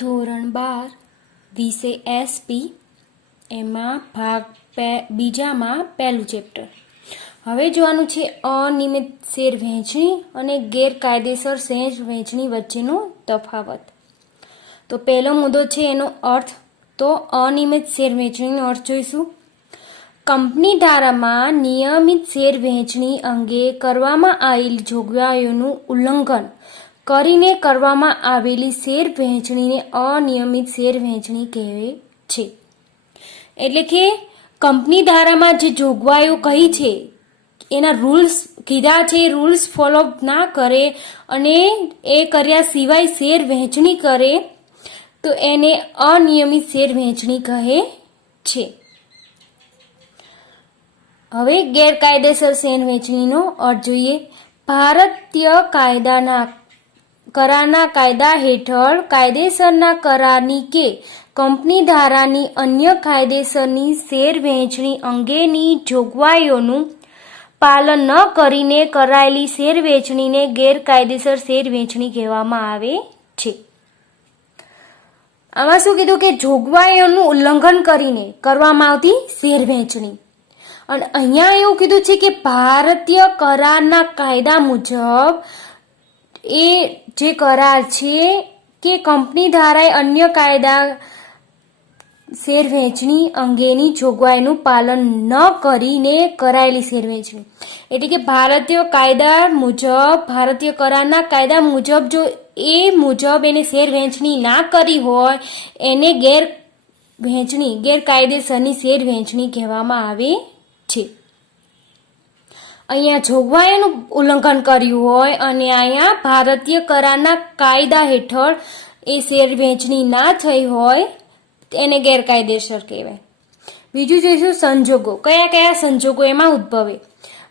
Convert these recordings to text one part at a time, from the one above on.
ધોરણ 12 વિષય એસપી એમાં ભાગ બીજામાં પહેલું ચેપ્ટર. હવે જોવાનું છે અનિયમિત શેર વહેંચણી અને ગેરકાયદેસર શેર વહેંચણી વચ્ચેનો તફાવત. તો પહેલો મુદ્દો છે એનો અર્થ. તો અનિયમિત શેર વહેંચણીનો અર્થ જોઈશું. કંપની ધારામાં નિયમિત શેર વહેંચણી અંગે કરવામાં આવેલી જોગવાઈઓનું ઉલ્લંઘન કરીને કરવામાં આવેલી શેર વહેંચણીને અનિયમિત શેર વહેંચણી કહેવાય છે. એટલે કે કંપની ધારામાં જે જોગવાઈઓ કહી છે એના રૂલ્સ કીધા છે, રૂલ્સ ફોલો ના કરે અને એ કર્યા સિવાય શેર વહેંચણી કરે તો એને અનિયમિત શેર વહેંચણી કહે છે. હવે ગેરકાયદેસર શેર વહેંચણીનો અર્થ જોઈએ. ભારતીય કરારના કાયદા હેઠળ કાયદેસરના કરારની કે કંપની ધારાની અન્ય કાયદેસરની શેર વહેંચણી અંગેની જોગવાઈઓનું પાલન ન કરીને કરાયેલી શેર વહેંચણીને ગેરકાયદેસર શેર વહેંચણી કહેવામાં આવે છે. આમાં શું કીધું કે જોગવાઈઓનું ઉલ્લંઘન કરીને કરવામાં આવતી શેર વહેંચણી. અને અહીંયા એવું કીધું છે કે ભારતીય કરારના કાયદા મુજબ એ જે કરાર છે કે કંપની ધારાએ અન્ય કાયદા શેર વહેંચણી અંગેની જોગવાઈનું પાલન ન કરીને કરાયેલી શેર વહેંચણી. એટલે કે ભારતીય કાયદા મુજબ, ભારતીય કરારના કાયદા મુજબ જો એ મુજબ એને શેર વહેંચણી ના કરી હોય એને ગેરકાયદેસરની શેર વહેંચણી કહેવામાં આવે છે. અહીંયા જોગવાઈનું ઉલ્લંઘન કર્યું હોય અને અહીંયા ભારતીય કરારના કાયદા હેઠળ એ શેર વહેંચણી ના થઈ હોય એને ગેરકાયદેસર કહેવાય. બીજું જોઈશું સંજોગો. કયા કયા સંજોગો એમાં ઉદ્ભવે.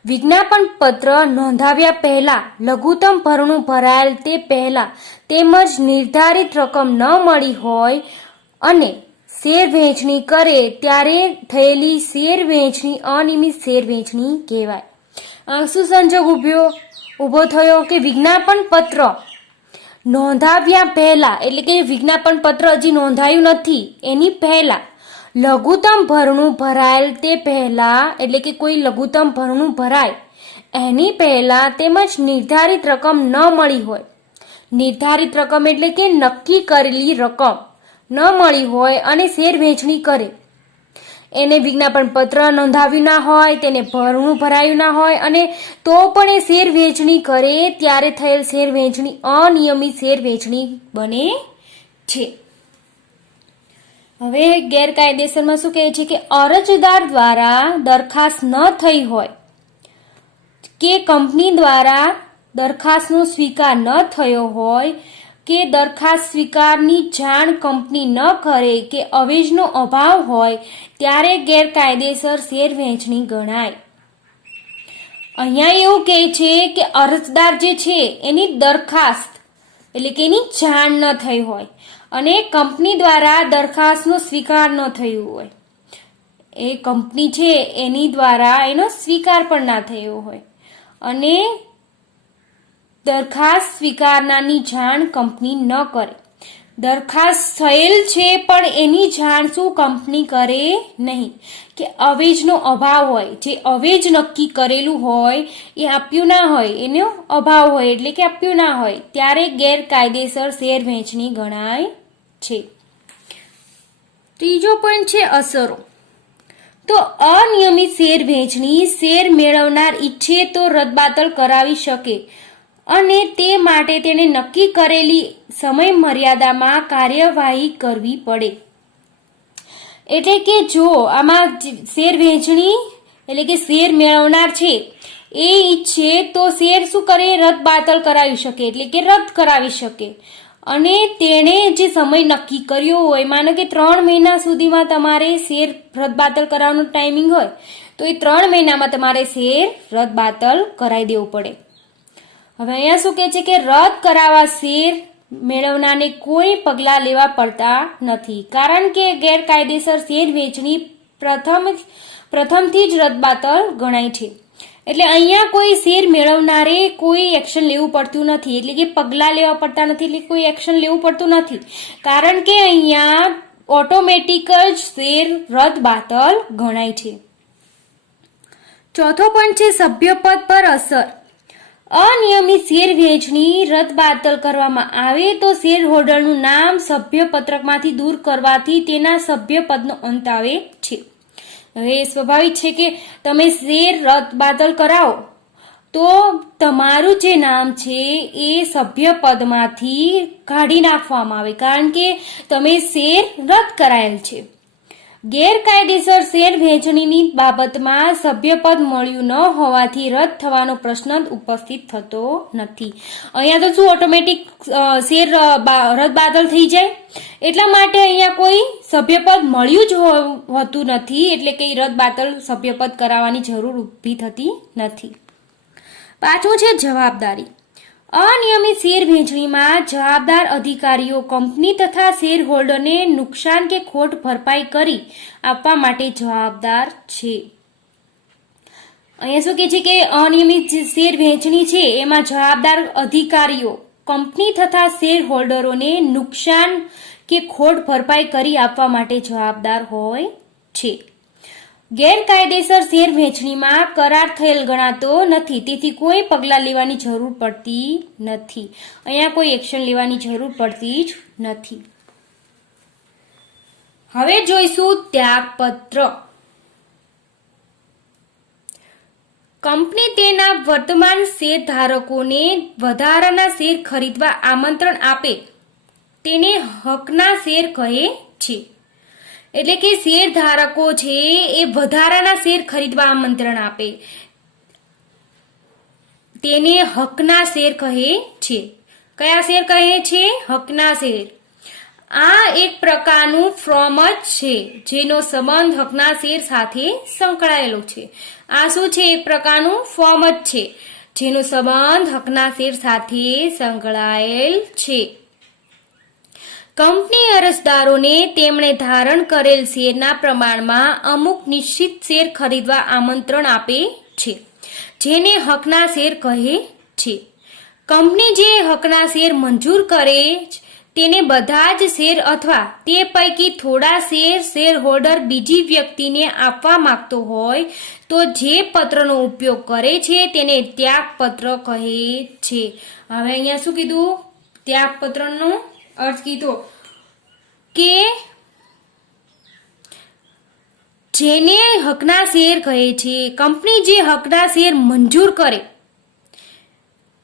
વિજ્ઞાપન પત્ર નોંધાવ્યા પહેલા, લઘુત્તમ ભરણું ભરાયેલ તે પહેલા તેમજ નિર્ધારિત રકમ ન મળી હોય અને શેર વહેંચણી કરે ત્યારે થયેલી શેર વહેંચણી અનિયમિત શેર વહેંચણી કહેવાય. શું સંજોગ ઊભો થયો કે વિજ્ઞાપન પત્ર નોંધાવ્યા પહેલા, એટલે કે વિજ્ઞાપન પત્ર હજી નોંધાયું નથી એની પહેલા લઘુત્તમ ભરણું ભરાયેલ તે પહેલા, એટલે કે કોઈ લઘુત્તમ ભરણું ભરાય એની પહેલા તેમજ નિર્ધારિત રકમ ન મળી હોય. નિર્ધારિત રકમ એટલે કે નક્કી કરેલી રકમ ન મળી હોય અને શેર વહેંચણી કરે, એને વિજ્ઞાપન પત્ર નોંધાવ્યું ના હોય, તેને ભરણું ભરાયું ના હોય અને તો પણ એ શેર વહેંચણી કરે ત્યારે થયેલ શેર વહેંચણી અનિયમિત શેર વહેંચણી બને છે. હવે ગેરકાયદેસરમાં શું કહે છે કે અરજદાર દ્વારા દરખાસ્ત ન થઈ હોય કે કંપની દ્વારા દરખાસ્તનો સ્વીકાર ન થયો હોય કે દરખાસ્ત સ્વીકારની જાણ કંપની ન કરે કે અવેજનો અભાવ હોય ત્યારે ગેરકાયદેસર શેર વહેંચણી ગણાય. અહીંયા એવું કહે છે કે અરજદાર જે છે એની દરખાસ્ત એટલે કે એની જાણ ન થઈ હોય અને કંપની દ્વારા દરખાસ્તનો સ્વીકાર ન થયો હોય, એ કંપની છે એની દ્વારા એનો સ્વીકાર પણ ના થયો હોય અને દરખાસ્ત સ્વીકારનારની જાણ કંપની ન કરે. દરખાસ્ત થયેલ છે પણ એની જાણ શું કંપની કરે નહીં કે અવેજનો અભાવ હોય, જે અવેજ નક્કી કરેલું હોય એ આપ્યું ના હોય, એનો અભાવ હોય એટલે કે આપ્યું ના હોય ત્યારે ગેરકાયદેસર શેર વહેંચણી ગણાય છે. ત્રીજો પોઈન્ટ છે અસરો. તો અનિયમિત શેર વહેંચણી શેર મેળવનાર ઈચ્છે તો રદબાતલ કરાવી શકે અને તે માટે તેને નક્કી કરેલી સમય મર્યાદામાં કાર્યવાહી કરવી પડે. એટલે કે જો આમાં શેર વહેંચણી એટલે કે શેર મેળવનાર છે એ ઈચ્છે તો શેર શું કરે, રદ બાતલ કરાવી શકે એટલે કે રદ કરાવી શકે અને તેણે જે સમય નક્કી કર્યો હોય, માનો કે 3 મહિના સુધીમાં તમારે શેર રદ બાતલ કરાવવાનો ટાઈમિંગ હોય તો એ 3 મહિનામાં તમારે શેર રદ બાતલ કરાવી દેવું પડે. હવે અહીંયા શું કહે છે કે રદ કરાવવા શેર મેળવનારને કોઈ પગલાં લેવા પડતા નથી કારણ કે ગેરકાયદેસર શેર વહેંચણી પ્રથમથી જ રદબાતલ ગણાય છે. એટલે અહીંયા કોઈ શેર મેળવનારે કોઈ એક્શન લેવું પડતું નથી, એટલે કે પગલાં લેવા પડતા નથી, એટલે કોઈ એક્શન લેવું પડતું નથી, કારણ કે અહીંયા ઓટોમેટિક જ શેર રદ બાતલ ગણાય છે. ચોથો પોઈન્ટ છે સભ્યપદ પર અસર. અનિયમિત શેર વહેંચણી રદ બાતલ કરવામાં આવે તો શેર હોલ્ડરનું નામ સભ્યપત્રકમાંથી દૂર કરવાથી તેના સભ્યપદનો અંત આવે છે. હવે સ્વાભાવિક છે કે તમે શેર રદ બાતલ કરાવો તો તમારું જે નામ છે એ સભ્યપદમાંથી કાઢી નાખવામાં આવે, કારણ કે તમે શેર રદ કરાયેલ છે. ગેરકાયદેસર શેર વહેંચણીની બાબતમાં સભ્યપદ મળ્યું ન હોવાથી રદ થવાનો પ્રશ્ન ઉપસ્થિત થતો નથી. અહીંયા તો શું ઓટોમેટિક શેર રદ બાતલ થઈ જાય, એટલા માટે અહીંયા કોઈ સભ્યપદ મળ્યું જ હોતું નથી, એટલે કે રદ બાતલ સભ્યપદ કરાવવાની જરૂર ઊભી થતી નથી. પાંચમું છે જવાબદારી. અનિયમિત શેર વહેંચણીમાં જવાબદાર અધિકારીઓ કંપની તથા શેર હોલ્ડરને નુકસાન કે ખોટ ભરપાઈ કરી આપવા માટે જવાબદાર છે. અહીંયા શું કહે છે કે અનિયમિત શેર વહેંચણી છે એમાં જવાબદાર અધિકારીઓ કંપની તથા શેર હોલ્ડરોને નુકસાન કે ખોટ ભરપાઈ કરી આપવા માટે જવાબદાર હોય છે. ગેરકાયદેસર શેર વહેંચણીમાં કરાર થયેલ ગણાતો નથી, તેથી કોઈ પગલાં લેવાની જરૂર પડતી નથી. અહીંયા કોઈ એક્શન લેવાની જરૂર પડતી જ નથી. હવે જોઈશું ત્યાગપત્ર. કંપની તેના વર્તમાન શેર ધારકોને વધારાના શેર ખરીદવા આમંત્રણ આપે તેને હકના શેર કહે છે. એટલે કે શેર ધારકો છે એ વધારાના શેર ખરીદવા આમંત્રણ આપે તેને હકના શેર કહે છે. કયા શેર કહે છે? હકના શેર. આ એક પ્રકારનું ફોર્મ જ છે જેનો સંબંધ હકના શેર સાથે સંકળાયેલો છે. આ શું છે? એક પ્રકારનું ફોર્મ જ છે જેનો સંબંધ હકના શેર સાથે સંકળાયેલ છે. કંપની અરજદારોને તેમણે ધારણ કરેલ શેરના પ્રમાણમાં અમુક નિશ્ચિત શેર ખરીદવા આમંત્રણ આપે છે જેને હકના શેર કહે છે. કંપની જે હકના શેર મંજૂર કરે તેને બધા જ શેર અથવા તે પૈકી થોડા શેર હોલ્ડર બીજી વ્યક્તિને આપવા માંગતો હોય તો જે પત્રનો ઉપયોગ કરે છે તેને ત્યાગપત્ર કહે છે. હવે અહીંયા શું કીધું? ત્યાગપત્રનો અર્થ કીધો કે જેને હકના શેર કહે છે, કંપની જે હકના શેર મંજૂર કરે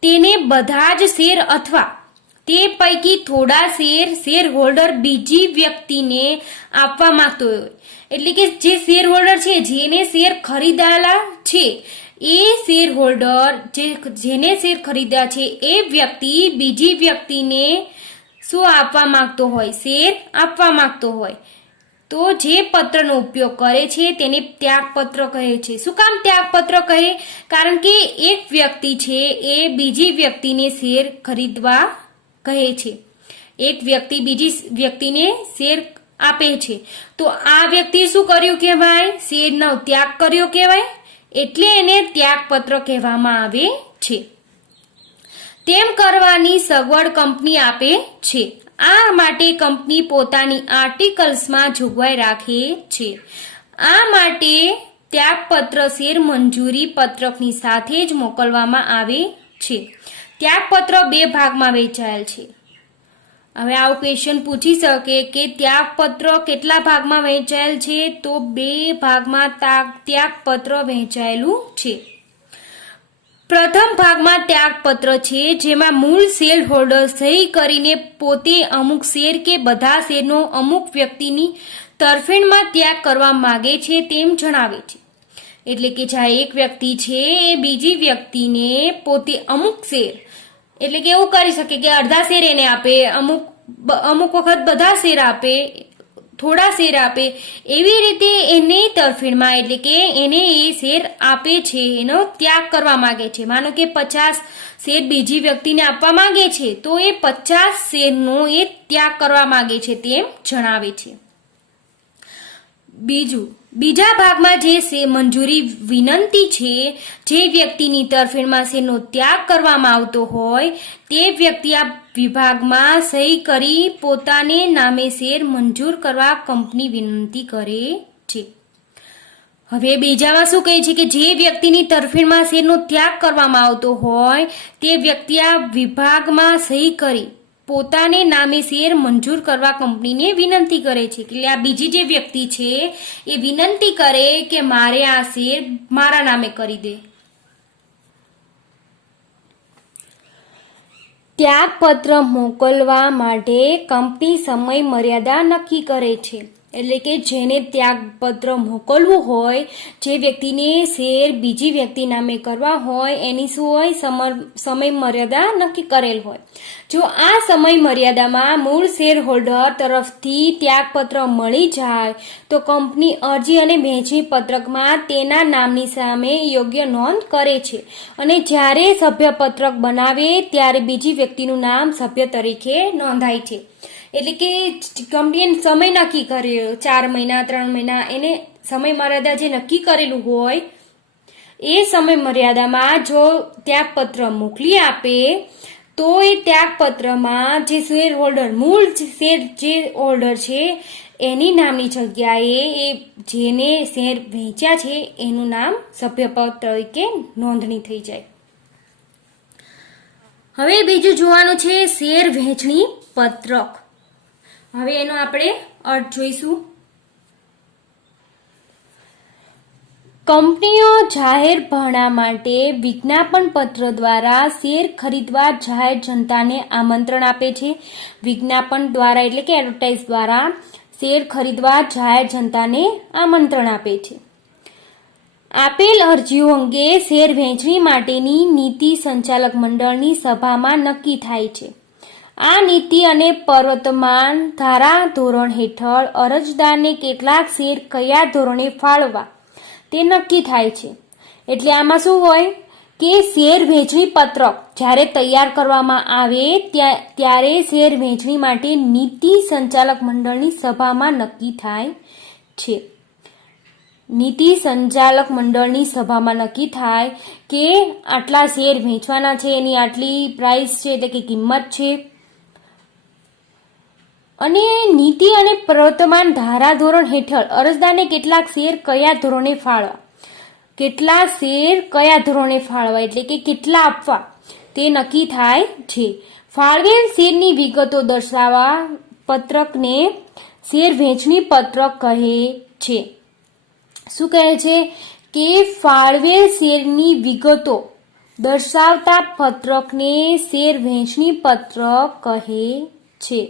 તેને બધા જ શેર અથવા તે પૈકી થોડા શેર હોલ્ડર બીજી વ્યક્તિને આપવા માંગતો હોય. એટલે કે જે શેર હોલ્ડર છે જેને શેર ખરીદાયેલા છે એ શેર હોલ્ડર જેને શેર ખરીદ્યા છે એ વ્યક્તિ બીજી વ્યક્તિને શું આપવા માંગતો હોય? શેર આપવા માંગતો હોય તો જે પત્રનો ઉપયોગ કરે છે તેને ત્યાગપત્ર કહે છે. શું કામ ત્યાગપત્ર કહે? કારણ કે એક વ્યક્તિ છે એ બીજી વ્યક્તિને શેર ખરીદવા કહે છે. એક વ્યક્તિ બીજી વ્યક્તિને શેર આપે છે તો આ વ્યક્તિ શું કર્યું કહેવાય? શેરનો ત્યાગ કર્યો કહેવાય, એટલે એને ત્યાગપત્ર કહેવામાં આવે છે. તેમ કરવાની સગવડ કંપની આપે છે. આ માટે કંપની પોતાની આર્ટિકલ્સમાં જોગવાઈ રાખે છે. આ માટે ત્યાગપત્ર શેર મંજૂરી પત્રકની સાથે જ મોકલવામાં આવે છે. ત્યાગપત્ર 2 ભાગમાં વહેંચાયેલ છે. હવે આવો ક્વેશ્ચન પૂછી શકે કે ત્યાગપત્ર કેટલા ભાગમાં વહેંચાયેલ છે? તો 2 ભાગમાં ત્યાગપત્ર વહેંચાયેલું છે. પ્રથમ ભાગમાં ત્યાગપત્ર છે જેમાં મૂળ શેર હોલ્ડર સહી કરીને પોતે અમુક શેર કે બધા શેરનો અમુક વ્યક્તિની તરફેણમાં ત્યાગ કરવા માંગે છે તેમ જણાવે છે. એટલે કે જ્યાં એક વ્યક્તિ છે એ બીજી વ્યક્તિને પોતે અમુક શેર, એટલે કે એવું કરી શકે કે અડધા શેર એને આપે, અમુક વખત બધા શેર આપે, થોડા શેર આપે, એવી રીતે એને તરફેણમાં એટલે કે એને એ શેર આપે છે એનો ત્યાગ કરવા માંગે છે. માનો કે 50 શેર બીજી વ્યક્તિને આપવા માંગે છે તો એ 50 શેરનો એ ત્યાગ કરવા માંગે છે તેમ જણાવે છે. બીજા ભાગમાં જે મંજૂરી વિનંતી છે, જે વ્યક્તિની તરફેણમાં શેરનો ત્યાગ કરવામાં આવતો હોય તે વ્યક્તિ આ વિભાગમાં સહી કરી પોતાને નામે શેર મંજૂર કરવા કંપની વિનંતી કરે છે. હવે બીજામાં શું કહે છે કે જે વ્યક્તિની તરફેણમાં શેરનો ત્યાગ કરવામાં આવતો હોય તે વ્યક્તિ આ વિભાગમાં સહી કરી પોતાને નામે શેર મંજૂર કરવા કંપનીને વિનંતી કરે છે. એટલે આ બીજી જે વ્યક્તિ છે એ વિનંતી કરે કે મારે આ શેર મારા નામે કરી દે. ત્યાગપત્ર મોકલવા માટે કંપની સમય મર્યાદા નક્કી કરે છે. એટલે કે જેને ત્યાગપત્ર મોકલવું હોય, જે વ્યક્તિને શેર બીજી વ્યક્તિ નામે કરવા હોય એની શું હોય, સમય મર્યાદા નક્કી કરેલ હોય. જો આ સમય મર્યાદામાં મૂળ શેર હોલ્ડર તરફથી ત્યાગપત્ર મળી જાય તો કંપની અરજી અને વહેંચણી પત્રકમાં તેના નામની સામે યોગ્ય નોંધ કરે છે અને જ્યારે સભ્યપત્રક બનાવે ત્યારે બીજી વ્યક્તિનું નામ સભ્ય તરીકે નોંધાય છે. એટલે કે કંપનીએ સમય નક્કી કર્યો, 4 મહિના 3 મહિના, એને સમય મર્યાદા જે નક્કી કરેલું હોય એ સમય મર્યાદામાં જો ત્યાગપત્ર મોકલી આપે તો એ ત્યાગપત્રમાં જે શેર હોલ્ડર, મૂળ શેર જે હોલ્ડર છે એની નામની જગ્યાએ એ જેને શેર વેચ્યા છે એનું નામ સભ્યપદ તરીકે નોંધણી થઈ જાય. હવે બીજું જોવાનું છે શેર વહેંચણી પત્રક. હવે એનો આપણે અર્થ જોઈશું. કંપનીઓ જાહેર ભરણા માટે વિજ્ઞાપન પત્ર દ્વારા શેર ખરીદવા જાહેર જનતાને આમંત્રણ આપે છે. વિજ્ઞાપન દ્વારા એટલે કે એડવર્ટાઇઝ દ્વારા શેર ખરીદવા જાહેર જનતાને આમંત્રણ આપે છે. આપેલ અરજીઓ અંગે શેર વહેંચણી માટેની નીતિ સંચાલક મંડળની સભામાં નક્કી થાય છે. આ નીતિ અને પ્રવર્તમાન ધારા ધોરણ હેઠળ અરજદારને કેટલાક શેર કયા ધોરણે ફાળવવા તે નક્કી થાય છે. એટલે આમાં શું હોય કે શેર વહેંચણી પત્રક જ્યારે તૈયાર કરવામાં આવે ત્યારે શેર વહેંચણી માટે નીતિ સંચાલક મંડળની સભામાં નક્કી થાય છે. નીતિ સંચાલક મંડળની સભામાં નક્કી થાય કે આટલા શેર વેચવાના છે, એની આટલી પ્રાઇસ છે એટલે કે કિંમત છે, અને નીતિ અને પ્રવર્તમાન ધારા ધોરણ હેઠળ અરજદારને કેટલાક શેર કયા ધોરણે ફાળવા, કેટલા શેર કયા ધોરણે ફાળવા એટલે કે કેટલા આપવા તે નક્કી થાય છે. ફાળવેલ શેરની વિગતો દર્શાવવા પત્રકને શેર વહેંચણી પત્રક કહે છે. શું કહે છે કે ફાળવેલ શેરની વિગતો દર્શાવતા પત્રકને શેર વહેંચણી પત્રક કહે છે.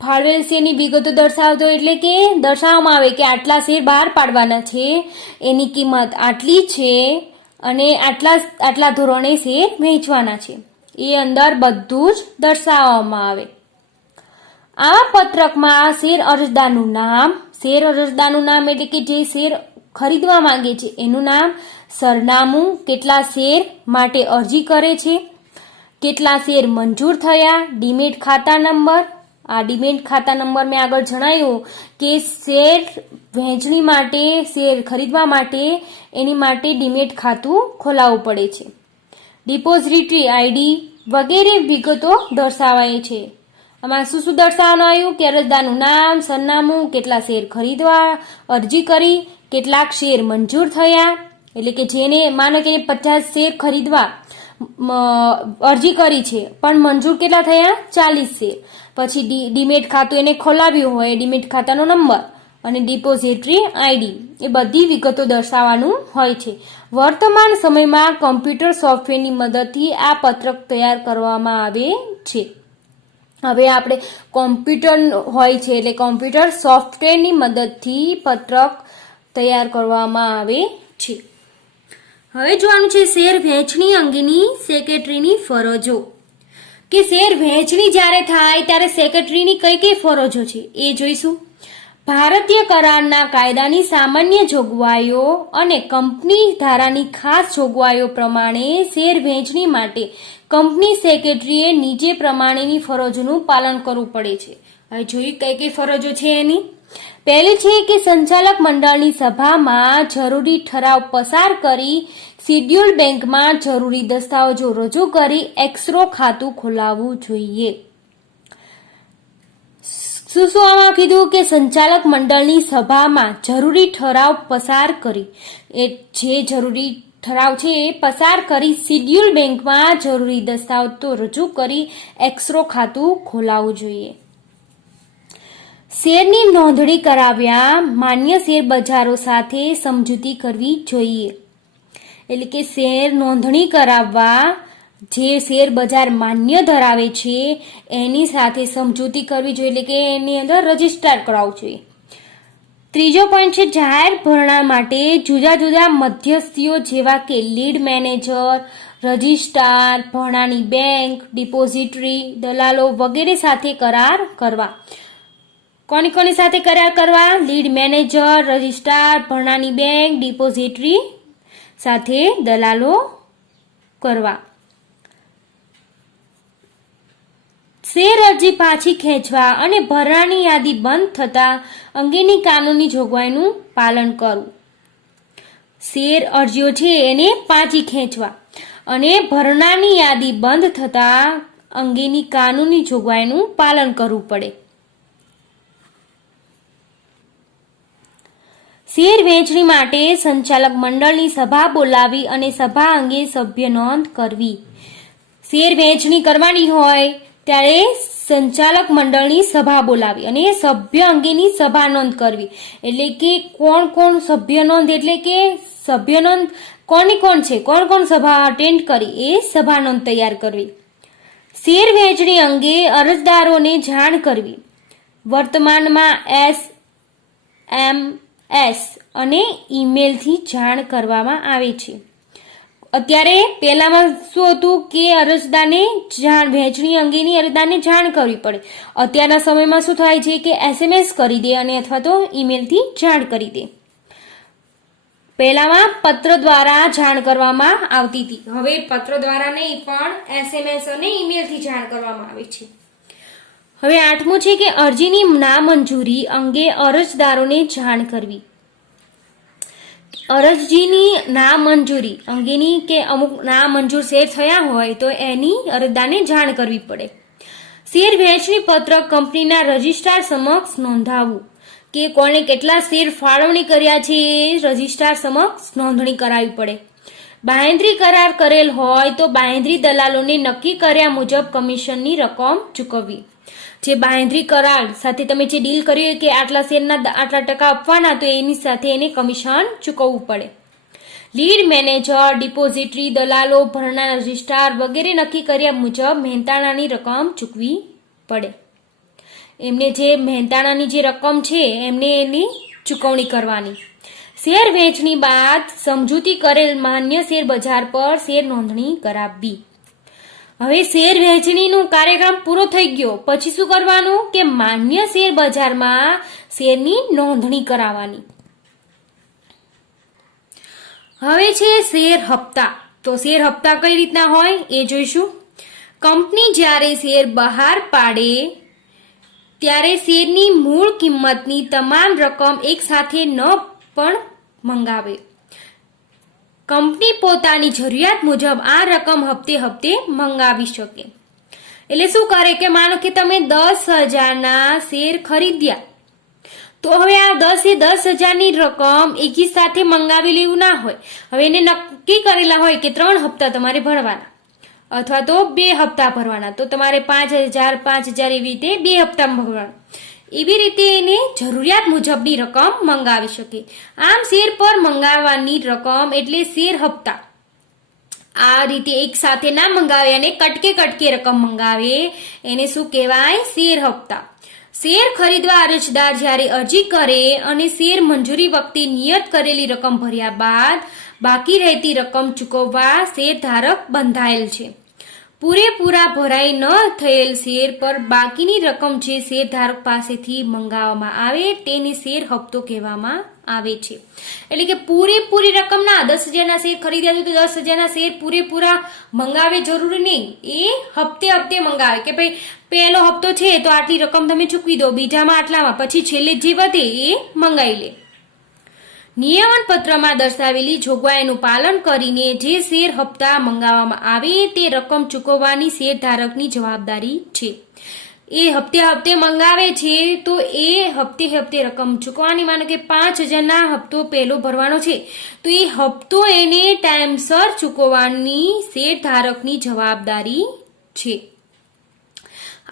ફાળવેલ શેરની વિગતો દર્શાવતો એટલે કે દર્શાવવામાં આવે કે આટલા શેર બહાર પાડવાના છે, એની કિંમત આટલી છે અને આટલા ધોરણે શેર વેચવાના છે, એ અંદર બધું જ દર્શાવવામાં આવે. આ પત્રકમાં શેર અરજદારનું નામ એટલે કે જે શેર ખરીદવા માંગે છે એનું નામ, સરનામું, કેટલા શેર માટે અરજી કરે છે, કેટલા શેર મંજૂર થયા, ડીમેટ ખાતા નંબર. આ ડીમેટ ખાતા નંબર મેં આગળ જણાવ્યું કે શેર વહેંચણી માટે, શેર ખરીદવા માટે એની માટે ડીમેટ ખાતું ખોલાવવું પડે છે. ડિપોઝિટરી આઈડી વગેરે વિગતો દર્શાવાય છે. આમાં શું શું દર્શાવવાનું આવ્યું કે અરજદારનું નામ, સરનામું, કેટલા શેર ખરીદવા અરજી કરી, કેટલાક શેર મંજૂર થયા એટલે કે જેને માનો કે 50 શેર ખરીદવા અરજી કરી છે પણ મંજૂર કેટલા થયા, 40 શેર. પછી ડીમેટ ખાતું એને ખોલાવ્યું હોય, ડીમેટ ખાતાનો નંબર અને ડિપોઝિટરી આઈડી, એ બધી વિગતો દર્શાવવાનું હોય છે. વર્તમાન સમયમાં કમ્પ્યુટર સોફ્ટવેરની મદદથી આ પત્રક તૈયાર કરવામાં આવે છે. હવે આપણે કોમ્પ્યુટર હોય છે એટલે કોમ્પ્યુટર સોફ્ટવેરની મદદથી પત્રક તૈયાર કરવામાં આવે છે. હવે જોવાનું છે શેર વહેંચણી અંગેની સેક્રેટરીની ફરજો. કે શેર વહેંચણી જ્યારે થાય ત્યારે સેક્રેટરીની કઈ કઈ ફરજો છે એ જોઈશું. ભારતીય કરારના કાયદાની સામાન્ય જોગવાઈઓ અને કંપની ધારાની ખાસ જોગવાઈઓ પ્રમાણે શેર વહેંચણી માટે કંપની સેક્રેટરીએ નીચે પ્રમાણેની ફરજોનું પાલન કરવું પડે છે. હવે જોઈએ કઈ કઈ ફરજો છે એની. પહેલી છે કે સંચાલક મંડળની સભામાં જરૂરી ઠરાવ પસાર કરી શિડ્યુલ બેંકમાં જરૂરી દસ્તાવેજો રજૂ કરી એસ્ક્રો ખાતું ખોલાવવું જોઈએ. શું આમાં કીધું કે સંચાલક મંડળની સભામાં જરૂરી ઠરાવ પસાર કરી, એ જે જરૂરી ઠરાવ છે એ પસાર કરી શિડ્યુલ બેંકમાં જરૂરી દસ્તાવેજો રજૂ કરી એસ્ક્રો ખાતું ખોલાવવું જોઈએ. શેરની નોંધણી કરાવ્યા માન્ય શેર બજારો સાથે સમજૂતી કરવી જોઈએ. એટલે કે શેર નોંધણી કરાવવા જે શેર બજાર માન્ય ધરાવે છે એની સાથે સમજૂતી કરવી જોઈએ, એટલે કે એની અંદર રજીસ્ટર કરાવવું જોઈએ. ત્રીજો પોઈન્ટ છે જાહેર ભરણા માટે જુદા જુદા મધ્યસ્થીઓ જેવા કે લીડ મેનેજર, રજિસ્ટ્રાર, ભરણાની બેંક, ડિપોઝિટરી, દલાલો વગેરે સાથે કરાર કરવા. કોની સાથે કરાર કરવા? લીડ મેનેજર, રજિસ્ટ્રાર, ભરણાની બેંક, ડિપોઝિટરી સાથે દલાલો કરવા. શેર અરજી પાછી ખેંચવા અને ભરણાની યાદી બંધ થતા અંગેની કાનૂની જોગવાઈનું પાલન કરવું. શેર અરજીઓ છે એને પાછી ખેંચવા અને ભરણાની યાદી બંધ થતા અંગેની કાનૂની જોગવાઈનું પાલન કરવું પડે. શેર વહેંચણી માટે સંચાલક મંડળની સભા બોલાવી અને સભા અંગે સભ્ય નોંધ કરવી. શેર વહેંચણી કરવાની હોય ત્યારે સંચાલક મંડળની સભા બોલાવી અને સભ્ય અંગેની સભા નોંધ કરવી. એટલે કે કોણ સભ્ય નોંધ, એટલે કે સભ્ય નોંધ કોણ છે, કોણ સભા અટેન્ડ કરી એ સભા નોંધ તૈયાર કરવી. શેર વહેંચણી અંગે અરજદારોને જાણ કરવી. વર્તમાનમાં SMS અને ઈમેલથી જાણ કરવામાં આવે છે. અત્યારે પહેલામાં શું હતું કે અરજદારને વહેંચણી અંગેની અરજદારને જાણ કરવી પડે. અત્યારના સમયમાં શું થાય છે કે SMS કરી દે અને અથવા તો ઈમેલથી જાણ કરી દે. પહેલામાં પત્ર દ્વારા જાણ કરવામાં આવતી હતી, હવે પત્ર દ્વારા નહીં પણ SMS અને ઈમેલથી જાણ કરવામાં આવે છે. હવે 8મું છે કે અરજીની નામંજૂરી અંગે અરજદારોને જાણ કરવી. અરજીની નામંજૂરી અંગેની કે અમુક નામંજૂર શેર થયા હોય તો એની અરજદારને જાણ કરવી પડે. શેર વહેંચણી પત્રક કંપનીના રજિસ્ટ્રાર સમક્ષ નોંધાવવું, કે કોણે કેટલા શેર ફાળવણી કર્યા છે એ રજિસ્ટ્રાર સમક્ષ નોંધણી કરાવવી પડે. બાંહેધરી કરાર કરેલ હોય તો બાંહેધરી દલાલોને નક્કી કર્યા મુજબ કમિશનની રકમ ચૂકવવી. જે બાંહેધરી કરાર સાથે તમે જે ડીલ કર્યું કે આટલા શેરના આટલા ટકા આપવાના, તો એની સાથે એને કમિશન ચૂકવવું પડે. લીડ મેનેજર, ડિપોઝિટરી, દલાલો, ભરણા રજિસ્ટ્રાર વગેરે નક્કી કર્યા મુજબ મહેનતાણાની રકમ ચૂકવી પડે. એમને જે મહેનતાણાની જે રકમ છે એમને એની ચૂકવણી કરવાની. શેર વહેંચણી બાદ સમજૂતી કરેલ માન્ય શેર બજાર પર શેર નોંધણી કરાવવી. હવે શેર વહેંચણીનો કાર્યક્રમ પૂરો થઈ ગયો પછી શું કરવાનું કે માન્ય શેર બજારમાં શેરની નોંધણી કરાવવાની. હવે છે શેર હપ્તા. તો શેર હપ્તા કઈ રીતના હોય એ જોઈશું. કંપની જ્યારે શેર બહાર પાડે ત્યારે શેરની મૂળ કિંમતની તમામ રકમ એક સાથે ન પણ મંગાવે. કંપની પોતાની જરૂરિયાત મુજબ આ રકમ હપ્તે મંગાવી શકે. એટલે શું કરે કે માનો કે તમે 10,000ના શેર ખરીદ્યા, તો હવે આ 10,000ની રકમ એકી સાથે મંગાવી લેવું ના હોય. હવે એને નક્કી કરેલા હોય કે 3 હપ્તા તમારે ભરવાના અથવા તો 2 હપ્તા ભરવાના, તો તમારે 5,000 એવી રીતે 2 હપ્તા ભરવાના. એવી રીતે એને જરૂરિયાત મુજબની રકમ મંગાવી શકે. આમ શેર પર મંગાવવાની રકમ એટલે શેર હપ્તા. આ રીતે એક સાથે ના મંગાવે અને કટકે રકમ મંગાવે એને શું કહેવાય? શેર હપ્તા. શેર ખરીદવા અરજદાર જ્યારે અરજી કરે અને શેર મંજૂરી વખતે નિયત કરેલી રકમ ભર્યા બાદ બાકી રહેતી રકમ ચૂકવવા શેર ધારક બંધાયેલ છે. પૂરેપૂરા ભરાઈ ન થયેલ શેર પર બાકીની રકમ જે શેર ધારક પાસેથી મંગાવવામાં આવે તેને શેર હપ્તો કહેવામાં આવે છે. એટલે કે પૂરેપૂરી રકમના 10,000ના શેર ખરીદ્યા તો 10,000ના શેર પૂરેપૂરા મંગાવે જરૂરી નહીં, એ હપ્તે હપ્તે મંગાવે કે ભાઈ પહેલો હપ્તો છે તો આટલી રકમ તમે ચૂકવી દો, બીજામાં આટલામાં, પછી છેલ્લે જે વધે એ મંગાવી લે. નિયમન પત્રમાં દર્શાવેલી જોગવાઈનું પાલન કરીને જે શેર હપ્તા મંગાવવામાં આવે તે રકમ ચૂકવવાની શેરધારકની જવાબદારી છે. એ હપ્તે હપ્તે મંગાવે છે તો એ હપ્તે હપ્તે રકમ ચૂકવવાની. માનો કે 5,000ના હપ્તો પહેલો ભરવાનો છે તો એ હપ્તો એને ટાઈમસર ચૂકવવાની શેરધારકની જવાબદારી છે.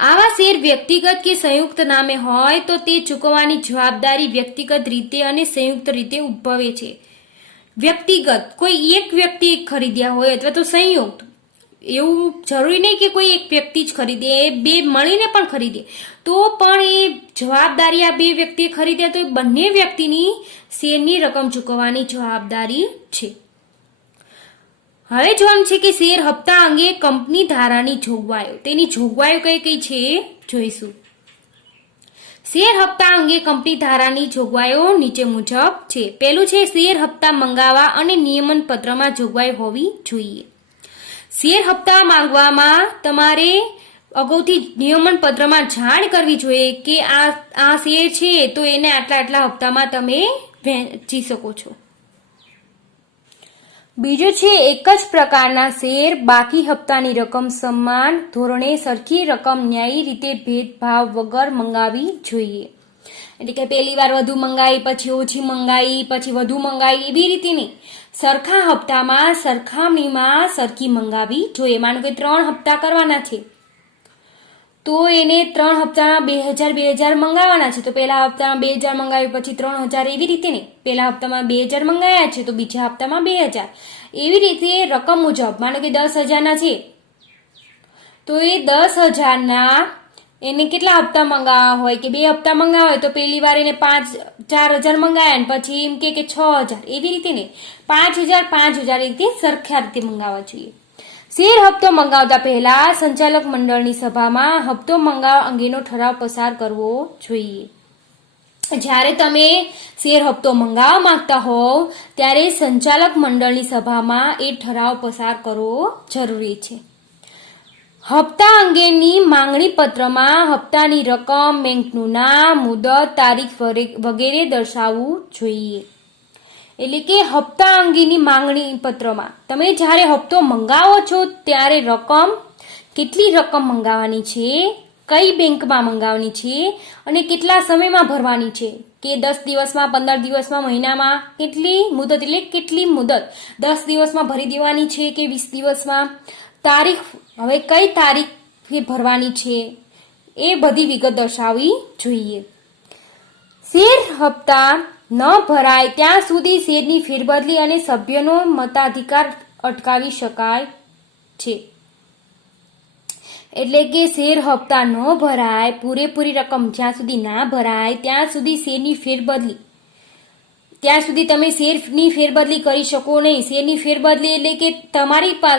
આવા શેર વ્યક્તિગત કે સંયુક્ત નામે હોય તો તે ચૂકવવાની જવાબદારી વ્યક્તિગત રીતે અને સંયુક્ત રીતે ઉદ્ભવે છે. વ્યક્તિગત કોઈ એક વ્યક્તિ ખરીદ્યા હોય અથવા તો સંયુક્ત, એવું જરૂરી નહીં કે કોઈ એક વ્યક્તિ જ ખરીદે, એ બે મળીને પણ ખરીદે તો પણ એ જવાબદારી આ બે વ્યક્તિએ ખરીદ્યા તો એ બંને વ્યક્તિની શેરની રકમ ચૂકવવાની જવાબદારી છે. હવે જોવાનું છે કે શેર હપ્તા અંગે કંપની ધારાની જોગવાઈઓ, તેની જોગવાઈઓ કઈ કઈ છે જોઈશું. શેર હપ્તા અંગે કંપની ધારાની જોગવાઈઓ નીચે મુજબ છે. પહેલું છે શેર હપ્તા મંગાવવા અને નિયમન પત્રમાં જોગવાઈ હોવી જોઈએ. શેર હપ્તા માંગવામાં તમારે અગાઉથી નિયમન પત્રમાં જાણ કરવી જોઈએ કે આ શેર છે તો એને આટલા આટલા હપ્તામાં તમે વેચી શકો છો. બીજું છે એક જ પ્રકારના શેર બાકી હપ્તાની રકમ સમાન ધોરણે સરખી રકમ ન્યાયી રીતે ભેદભાવ વગર મંગાવી જોઈએ. એટલે કે પહેલી વાર વધુ મંગાવી, પછી ઓછી મંગાવી, પછી વધુ મંગાવી, એવી રીતે નહીં. સરખા હપ્તામાં સરખામણીમાં સરખી મંગાવી જોઈએ. માનો કે 3 હપ્તા કરવાના છે તો એને 3 હપ્તામાં 2,000 મંગાવવાના છે તો પહેલા હપ્તામાં 2,000 મંગાવ્યું, પછી 3,000, એવી રીતે નહીં. પહેલા હપ્તામાં 2,000 મંગાવ્યા છે તો બીજા હપ્તામાં 2,000, એવી રીતે રકમ મુજબ. માનો કે 10,000ના છે તો એ 10,000ના એને કેટલા હપ્તા મંગાવવા હોય કે 2 હપ્તા મંગાવવા હોય તો પહેલી વાર એને 4,000 મંગાવ્યા ને પછી એમ કે 6,000, એવી રીતે નહીં. 5,000 એ રીતે સરખા રીતે મંગાવવા જોઈએ. શેર હપ્તો મંગાવતા પહેલા સંચાલક મંડળની સભામાં હપ્તો મંગાવવા અંગેનો ઠરાવ પસાર કરવો જોઈએ. જ્યારે તમે શેર હપ્તો મંગાવવા માંગતા હોવ ત્યારે સંચાલક મંડળની સભામાં એ ઠરાવ પસાર કરવો જરૂરી છે. હપ્તા અંગેની માંગણી પત્રમાં હપ્તાની રકમ, બેંકનું નામ, મુદત, તારીખ વગેરે દર્શાવવું જોઈએ. એટલે કે હપ્તા અંગેની માંગણી પત્રમાં તમે જ્યારે હપ્તો મંગાવો છો ત્યારે રકમ, કેટલી રકમ મંગાવવાની છે, કઈ બેંકમાં મંગાવવાની છે અને કેટલા સમયમાં ભરવાની છે, કે 10 દિવસમાં, 15 દિવસમાં, મહિનામાં, કેટલી મુદત, એટલે કેટલી મુદત 10 દિવસમાં ભરી દેવાની છે કે 20 દિવસમાં, તારીખ, હવે કઈ તારીખે ભરવાની છે, એ બધી વિગત દર્શાવવી જોઈએ. શેર હપ્તા ન ભરાય ત્યાં સુધી શેરની ફેરબદલી અને સભ્યનો મતાધિકાર અટકાવી શકાય છે. એટલે કે શેર હપ્તા ન ભરાય, પૂરેપૂરી રકમ જ્યાં સુધી ના ભરાય ત્યાં સુધી શેરની ફેરબદલી, ત્યાં સુધી તમે શેરની ફેરબદલી કરી શકો નહીં. શેરની ફેરબદલી એટલે કે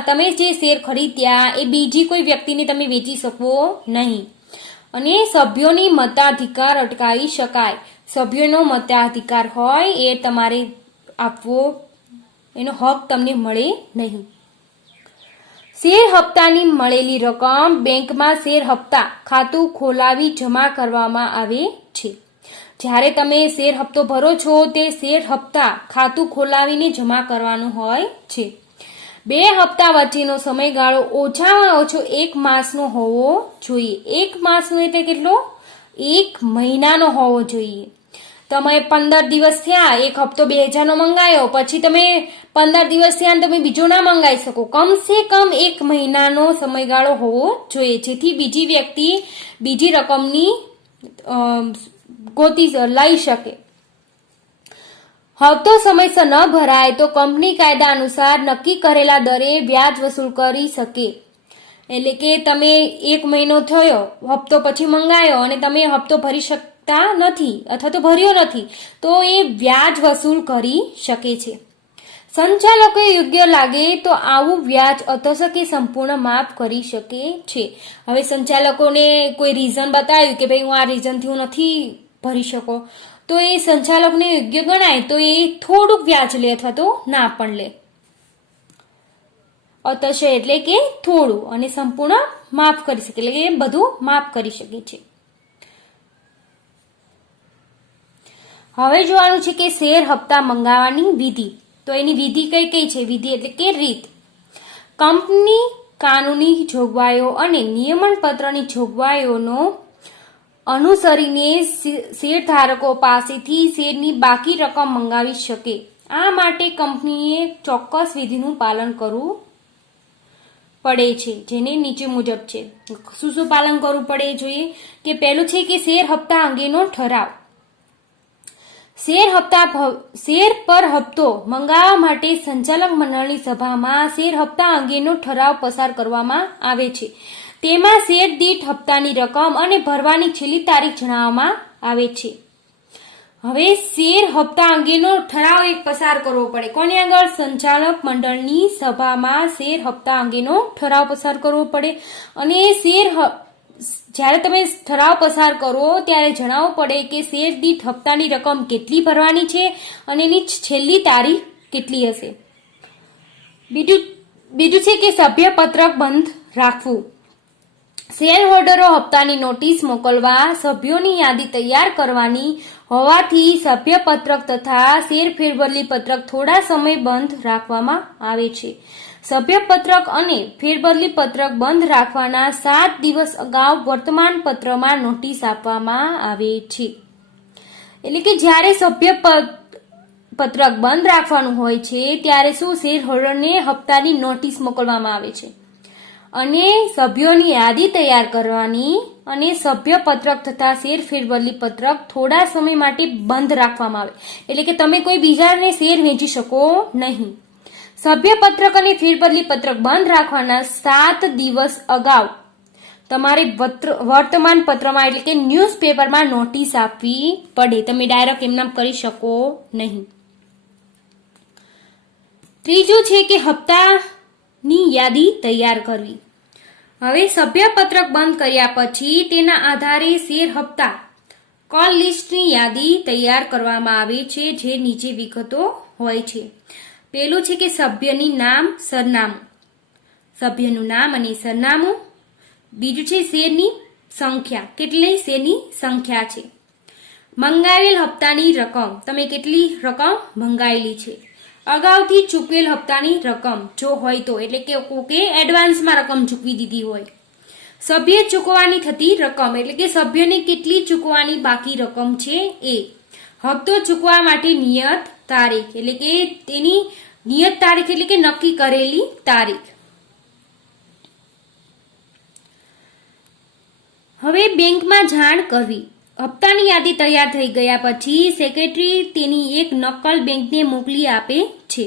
તમે જે શેર ખરીદ્યા એ બીજી કોઈ વ્યક્તિને તમે વેચી શકો નહીં. અને સભ્યોની મતાધિકાર અટકાવી શકાય. સભ્યોનો મતાધિકાર હોય એ તમારે આપવો, એનો હક તમને મળે નહીં. શેર હપ્તાની મળેલી રકમ બેંકમાં શેર હપ્તા ખાતું ખોલાવી જમા કરવામાં આવે છે. જ્યારે તમે શેર હપ્તો ભરો છો તે શેર હપ્તા ખાતું ખોલાવીને જમા કરવાનું હોય છે. 2 હપ્તા વચ્ચેનો સમયગાળો ઓછામાં ઓછો 1 માસનો હોવો જોઈએ. 1 માસનો એટલે કેટલો? 1 મહિનાનો હોવો જોઈએ. તમે 15 દિવસ થયા, એક હપ્તો 2,000નો મંગાયો, પછી તમે 15 દિવસ થયા તમે બીજો ના મંગાવી શકો. કમસે કમ 1 મહિનાનો સમયગાળો હોવો જોઈએ જેથી બીજી વ્યક્તિ બીજી રકમની ગોતી લઈ શકે. હપ્તો સમયસર ન ભરાય તો કંપની કાયદા અનુસાર નક્કી કરેલા દરે વ્યાજ વસૂલ કરી શકે. એટલે કે તમે 1 મહિનો થયો, હપ્તો પછી મંગાયો અને તમે હપ્તો ભરી શકતા નથી અથવા તો ભર્યો નથી તો એ વ્યાજ વસૂલ કરી શકે છે. સંચાલકોએ યોગ્ય લાગે તો આવું વ્યાજ અતઃ કે સંપૂર્ણ માફ કરી શકે છે. હવે સંચાલકોને કોઈ રીઝન બતાવ્યું કે ભાઈ હું આ રીઝનથી હું નથી ભરી શકો તો એ સંચાલકને યોગ્ય ગણાય તો એ થોડુંક વ્યાજ લે અથવા તો ના પણ લે. અતશય એટલે કે થોડું, અને સંપૂર્ણ માફ કરી શકે એટલે કે બધું માફ કરી શકે છે. હવે જોવાનું છે કે શેર હપ્તા મંગાવવાની વિધિ. તો એની વિધિ કઈ કઈ છે? વિધિ એટલે કે રીત. કંપની કાનૂની જોગવાઈઓ અને નિયમન પત્રની જોગવાઈઓનો અનુસરીને શેરધારકો પાસેથી શેરની બાકી રકમ મંગાવી શકે. આ માટે કંપનીએ ચોક્કસ વિધિનું પાલન કરવું પડે છે, જેને નીચે મુજબ છે. શું શું પાલન કરવું પડે જોઈએ? કે પહેલું છે કે શેર હપ્તા અંગેનો ઠરાવ. શેર પર હપ્તો મંગાવવા માટે સંચાલક મંડળની સભામાં શેર હપ્તા અંગેનો ઠરાવ પસાર કરવામાં આવે છે. તેમાં શેર દીઠ હપ્તાની રકમ અને ભરવાની છેલ્લી તારીખ જણાવવામાં આવે છે. હવે શેર હપ્તા અંગેનો ઠરાવ એક પસાર કરવો પડે. કોની આગળ? સંચાલક મંડળની સભામાં શેર હપ્તા અંગેનો ઠરાવ પસાર કરવો પડે. અને જ્યારે તમે ઠરાવ પસાર કરો ત્યારે જણાવવું પડે કે શેર દીઠ હપ્તાની રકમ કેટલી ભરવાની છે અને એની છેલ્લી તારીખ કેટલી હશે. બીજું છે કે સભ્ય પત્રક બંધ રાખવું. શેર હોલ્ડરો હપ્તાની નોટિસ મોકલવા સભ્યોની યાદી તૈયાર કરવાની હોવાથી સભ્યપત્રક તથા શેર ફેરબદલી પત્રક થોડા સમય બંધ રાખવામાં આવે છે. સભ્યપત્રક અને ફેરબદલી પત્રક બંધ રાખવાના 7 દિવસ અગાઉ વર્તમાન પત્રમાં નોટિસ આપવામાં આવે છે. એટલે કે જ્યારે સભ્યપત્રક બંધ રાખવાનું હોય છે ત્યારે શું શેર હોલ્ડરને હપ્તાની નોટિસ મોકલવામાં આવે છે અને સભ્યોની યાદી તૈયાર કરવાની અને સભ્યપત્રક તથા શેર ફેરબદલી પત્રક થોડા સમય માટે બંધ રાખવામાં આવે. એટલે કે તમે કોઈ બીજાને શેર વેચી શકો નહીં. સભ્યપત્રક અને ફેરબદલી પત્રક બંધ રાખવાના 7 દિવસ અગાઉ તમારે વર્તમાન પત્રમાં એટલે કે ન્યૂઝપેપરમાં નોટિસ આપવી પડે. તમે ડાયરેક્ટ એમનામ કરી શકો નહીં. ત્રીજું છે કે હપ્તાની યાદી તૈયાર કરવી. હવે સભ્યપત્રક બંધ કર્યા પછી તેના આધારે શેર હપ્તા કોલ લિસ્ટની યાદી તૈયાર કરવામાં આવે છે, જે નીચે વિગતો હોય છે. પહેલું છે કે સભ્યની નામ સરનામું, સભ્યનું નામ અને સરનામું. બીજું છે શેરની સંખ્યા, કેટલી શેરની સંખ્યા છે. મંગાવેલ હપ્તાની રકમ, તમે કેટલી રકમ મંગાવેલી છે. અગાઉથી ચૂકવેલ હપ્તાની રકમ જો હોય તો, એટલે કે કોકે એડવાન્સમાં રકમ ચૂકવી દીધી હોય. સભ્ય ચૂકવવાની થતી રકમ, એટલે કે સભ્યને કેટલી ચૂકવવાની બાકી રકમ છે એ. હપ્તો ચૂકવવા માટે નિયત તારીખ, એટલે કે તેની નિયત તારીખ એટલે કે નક્કી કરેલી તારીખ. હવે બેંકમાં જાણ કરવી. હપ્તાની યાદી તૈયાર થઈ ગયા પછી સેક્રેટરી તેની એક નકલ બેંકને મોકલી આપે છે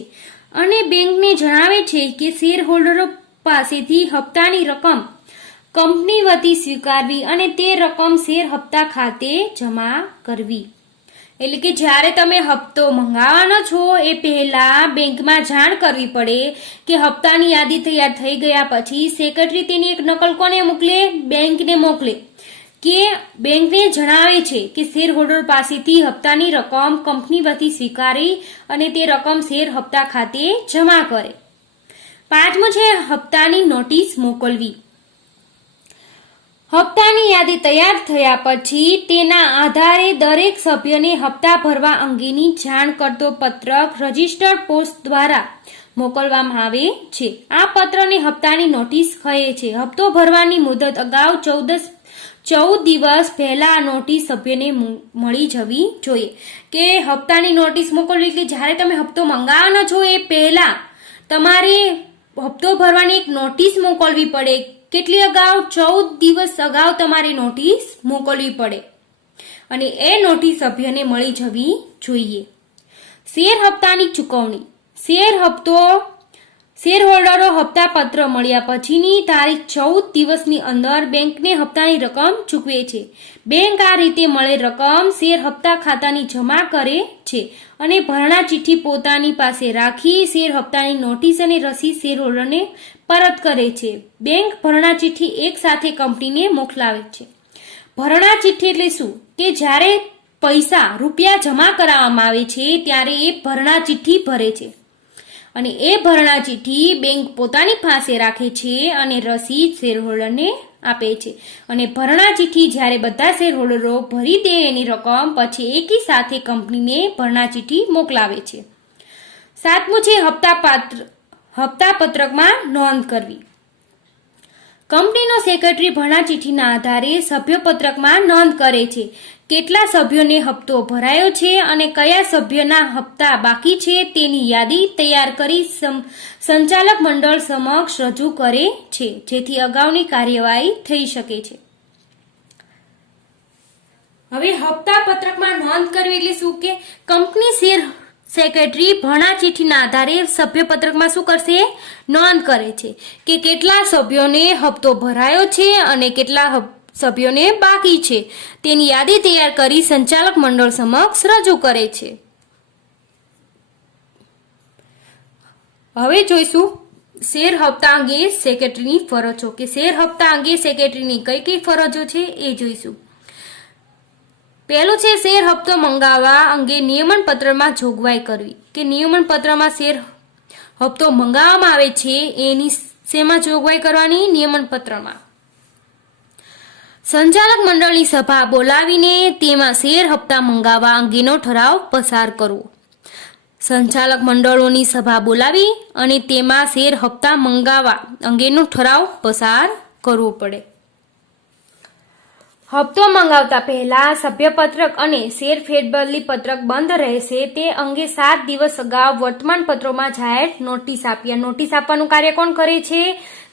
અને બેંકને જણાવે છે કે શેર હોલ્ડરો પાસેથી હપ્તાની રકમ કંપની વતી સ્વીકારવી અને તે રકમ શેર હપ્તા ખાતે જમા કરવી. એટલે કે જ્યારે તમે હપ્તો મંગાવવાનો છો એ પહેલા બેંકમાં જાણ કરવી પડે કે હપ્તાની યાદી તૈયાર થઈ ગયા પછી સેક્રેટરી તેની એક નકલ કોને મોકલે? બેંકને મોકલે. કે બેંકને જણાવે છે કે શેર હોલ્ડર પાસેથી હપ્તાની રકમ કંપની વતી સ્વીકારી અને તે રકમ શેર હપ્તા ખાતે જમા કરે. પાંચમું છે હપ્તાની નોટિસ મોકલવી. હપ્તાની યાદી તૈયાર થયા પછી તેના આધારે દરેક સભ્યને હપ્તા ભરવા અંગેની જાણ કરતો પત્રક રજિસ્ટર્ડ પોસ્ટ દ્વારા મોકલવામાં આવે છે. આ પત્રને હપ્તાની નોટિસ કહે છે. હપ્તો ભરવાની મુદત અગાઉ 14 દિવસ પહેલા આ નોટિસ સભ્યને મળી જવી જોઈએ. કે હપ્તાની નોટિસ મોકલવી એટલે જ્યારે તમે હપ્તો મંગાવવાનો છો એ પહેલા તમારે હપ્તો ભરવાની એક નોટિસ મોકલવી પડે. કેટલી અગાઉ? 14 દિવસ અગાઉ તમારે નોટિસ મોકલવી પડે અને એ નોટિસ સભ્યને મળી જવી જોઈએ. શેર હપ્તાની ચૂકવણી. શેર હોલ્ડરો હપ્તા પત્ર મળ્યા પછીની તારીખ 14 દિવસની અંદર બેંકને હપ્તાની રકમ ચૂકવે છે. બેંક આ રીતે મળેલ રકમ શેર હપ્તા ખાતાની જમા કરે છે અને ભરણા ચિઠ્ઠી પોતાની પાસે રાખી શેર હપ્તાની નોટિસ અને રસીદ શેર હોલ્ડરને પરત કરે છે. બેંક ભરણા ચિઠ્ઠી એક સાથે કંપનીને મોકલાવે છે. ભરણા ચિઠ્ઠી એટલે શું? કે જ્યારે પૈસા રૂપિયા જમા કરાવવામાં આવે છે ત્યારે એ ભરણા ચિઠ્ઠી ભરે છે અને એ ભરણા ચિઠ્ઠી બેંક પોતાની પાસે રાખે છે અને રસીદ શેરહોલ્ડરને આપે છે અને ભરણા ચિઠ્ઠી જ્યારે બધા શેરહોલ્ડરો ભરી દે એની રકમ પછી એકી સાથે કંપનીને ભરણા ચિઠ્ઠી મોકલાવે છે. 7મું છે હપ્તાપત્રકમાં નોંધ કરવી. કંપનીનો સેક્રેટરી ભરણા ચિઠ્ઠીના આધારે સભ્યપત્રકમાં નોંધ કરે છે કેટલા સભ્યોને હપ્તો ભરાયો છે અને કયા સભ્યના હપ્તા બાકી છે તેની યાદી તૈયાર કરી સંચાલક મંડળ સમક્ષ રજૂ કરે છે જેથી અગાઉની કાર્યવાહી થઈ શકે છે. હવે હપ્તાપત્રકમાં નોંધ કરવી એટલે શું કે કંપની શેર સેક્રેટરી ભરણા ચિઠ્ઠીના આધારે સભ્યપત્રકમાં શું કરશે? નોંધ કરે છે કે કેટલા સભ્યોને હપ્તો ભરાયો છે અને કેટલા સભ્યોને બાકી છે તેની યાદી તૈયાર કરી સંચાલક મંડળ સમક્ષ રજૂ કરે છે. હવે જોઈશું શેર હપ્તા અંગે સેક્રેટરીની ફરજો કે શેર હપ્તા અંગે સેક્રેટરીની કઈ કઈ ફરજો છે એ જોઈશું. પહેલું છે શેર હપ્તો મંગાવવા અંગે નિયમન પત્રમાં જોગવાઈ કરવી કે નિયમન પત્રમાં શેર હપ્તો મંગાવવામાં આવે છે એની શેમાં જોગવાઈ કરવાની? નિયમન પત્રમાં. સંચાલક મંડળની સભા બોલાવીને તેમાં શેર હપ્તા મંગાવવા અંગેનો ઠરાવ પસાર કરવો. સંચાલક મંડળોની સભા બોલાવી અને તેમાં શેર હપ્તા મંગાવવા અંગેનો ઠરાવ પસાર કરવો પડે. હપ્તો મંગાવતા પહેલા સભ્યપત્રક અને શેર ફેરબદલી પત્રક બંધ રહેશે તે અંગે 7 દિવસ અગાઉ વર્તમાનપત્રોમાં જાહેર નોટિસ આપી. નોટિસ આપવાનું કાર્ય કોણ કરે છે?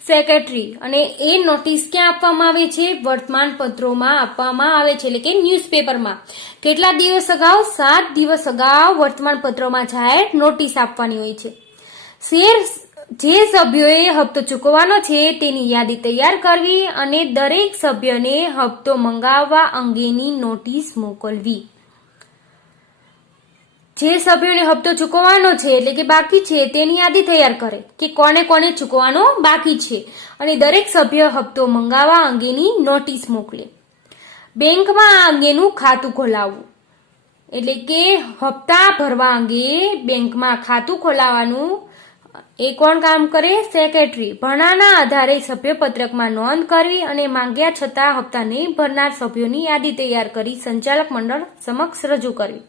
સેક્રેટરી. અને એ નોટિસ ક્યાં આપવામાં આવે છે? વર્તમાનપત્રોમાં આપવામાં આવે છે એટલે કે ન્યૂઝપેપરમાં. કેટલા દિવસ અગાઉ? 7 દિવસ અગાઉ વર્તમાનપત્રોમાં જાહેર નોટિસ આપવાની હોય છે. જે સભ્યોએ હપ્તો ચૂકવવાનો છે તેની યાદી તૈયાર કરવી અને દરેક સભ્યને હપ્તો મંગાવવા અંગેની નોટિસ મોકલવી. જે સભ્યોને હપ્તો ચૂકવવાનો છે એટલે કે બાકી છે તેની યાદી તૈયાર કરે કે કોને કોને ચૂકવવાનો બાકી છે અને દરેક સભ્ય હપ્તો મંગાવવા અંગેની નોટિસ મોકલે. બેંકમાં આ અંગેનું ખાતું ખોલાવવું એટલે કે હપ્તા ભરવા અંગે બેંકમાં ખાતું ખોલાવવાનું એ કોણ કામ કરે? સેક્રેટરી. ભરણાના આધારે સભ્યપત્રકમાં નોંધ કરવી અને માંગ્યા છતાં હપ્તા નહીં ભરનાર સભ્યોની યાદી તૈયાર કરી સંચાલક મંડળ સમક્ષ રજૂ કરવી.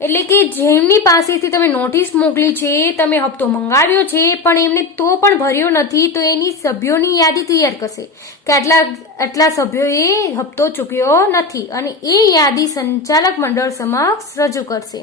એટલે કે જેમની પાસેથી તમે નોટિસ મોકલી છે, તમે હપ્તો મંગાવ્યો છે પણ એમને તો પણ ભર્યો નથી તો એની સભ્યોની યાદી તૈયાર કરશે કે આટલા સભ્યોએ હપ્તો ચૂક્યો નથી અને એ યાદી સંચાલક મંડળ સમક્ષ રજૂ કરશે.